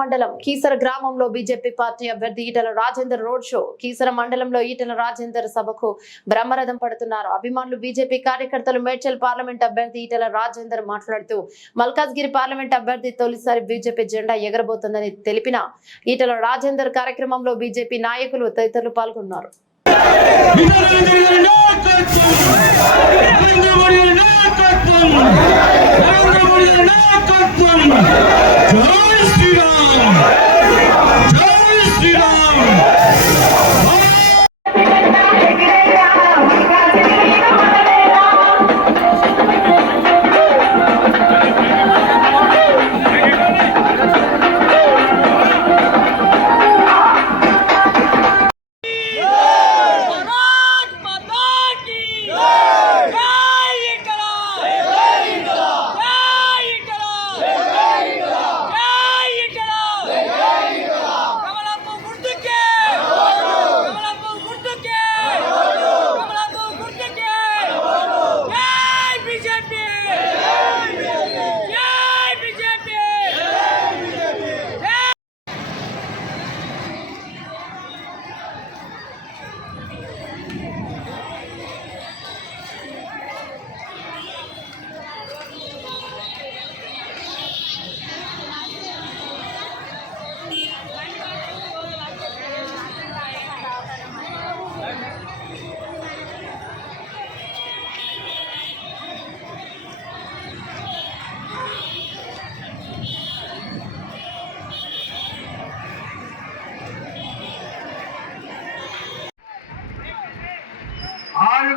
మండలం కీసర గ్రామంలో BJP party అభ్యర్థి ఈటల రాజేందర్ రోడ్ షో. కీసర మండలంలో ఈటల రాజేందర్ సభకు బ్రహ్మరథం పడుతున్నారు. అభిమానులు బీజేపీ కార్యకర్తలు మేడ్చల్ పార్లమెంట్ అభ్యర్థి ఈటల రాజేందర్ మాట్లాడుతూ మల్కాజ్గిరి పార్లమెంట్ అభ్యర్థి తొలిసారి బీజేపీ జెండా ఎగరబోతుందని తెలిపిన ఈటల రాజేందర్ కార్యక్రమంలో బీజేపీ నాయకులు తదితరులు పాల్గొన్నారు.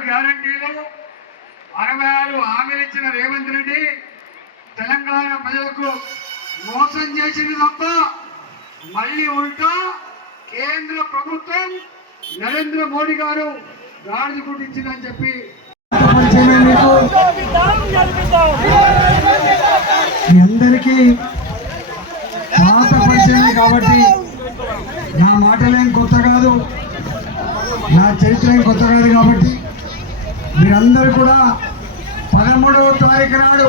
గ్యారంటీలు. అరవై ఆరు హామీలు ఇచ్చిన రేవంత్ రెడ్డి తెలంగాణ ప్రజలకు మోసం చేసింది తప్ప మళ్ళీ ఉంటా కేంద్ర ప్రభుత్వం నరేంద్ర మోడీ గారు గాడిది కుట్టించిందని చెప్పి మీ అందరికీ పాత పరిచయమే కాబట్టి నా మాటలేం కొత్త కాదు నా చరిత్ర ఏం కొత్త కాదు కాబట్టి మీరందరూ కూడా పదమూడవ తారీఖు నాడు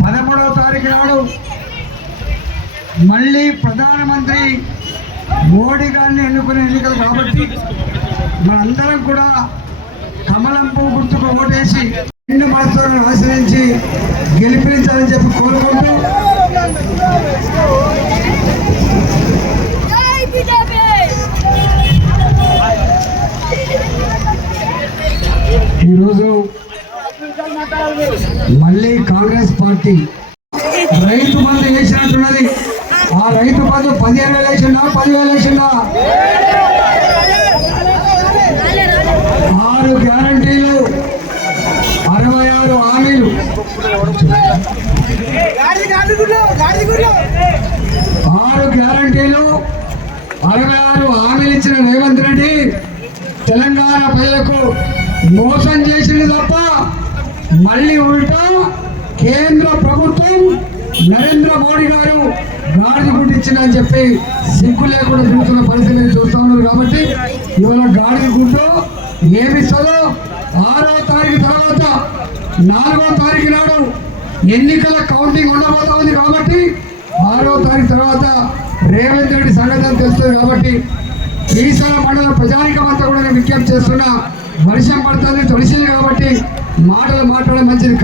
పదమూడవ తారీఖు నాడు మళ్ళీ ప్రధానమంత్రి మోడీ గారిని ఎన్నుకునే ఎన్నికలు కాబట్టి మనందరం కూడా కమలం పువ్వు గుర్తుకు ఓటేసి నిండు మనసులను ఆశ్రయించి గెలిపించాలని చెప్పి కోరుకుంటూ మళ్ళీ కాంగ్రెస్ పార్టీ. రైతు బంధు వేసినట్టున్నది ఆ రైతు బంధు పదిహేను వేలు వేసిందా పదివేలు వేసిందా? ఆరు గ్యారంటీలు అరవై ఆరు హామీలు. ఆరు గ్యారంటీలు అరవై ఆరు హామీలు ఇచ్చిన రేవంత్ రెడ్డి తెలంగాణ ప్రజలకు మోసం చేసింది తప్ప మళ్ళీ ఉల్టా కేంద్ర ప్రభుత్వం నరేంద్ర మోడీ గారు గాడిద గుడ్డిచ్చిన అని చెప్పి సిగ్గు లేకుండా చూస్తున్న పరిస్థితి నేను చూస్తా ఉన్నారు కాబట్టి ఇవాళ గాడిద గుడ్డు ఏమిస్తుందో ఆరో తారీఖు తర్వాత నాలుగో తారీఖు నాడు ఎన్నికల కౌంటింగ్ ఉండబోతా ఉంది కాబట్టి ఆరో తారీఖు తర్వాత రేవంత్ రెడ్డి సంగతి తెలుస్తుంది కాబట్టి ఈసారి మండల ప్రజానికం అంతా కూడా నేను విజ్ఞప్తి చేస్తున్నా. వర్షం పడుతుంది తొలిసింది కాబట్టి మాటలు మాట్లాడే మంచిది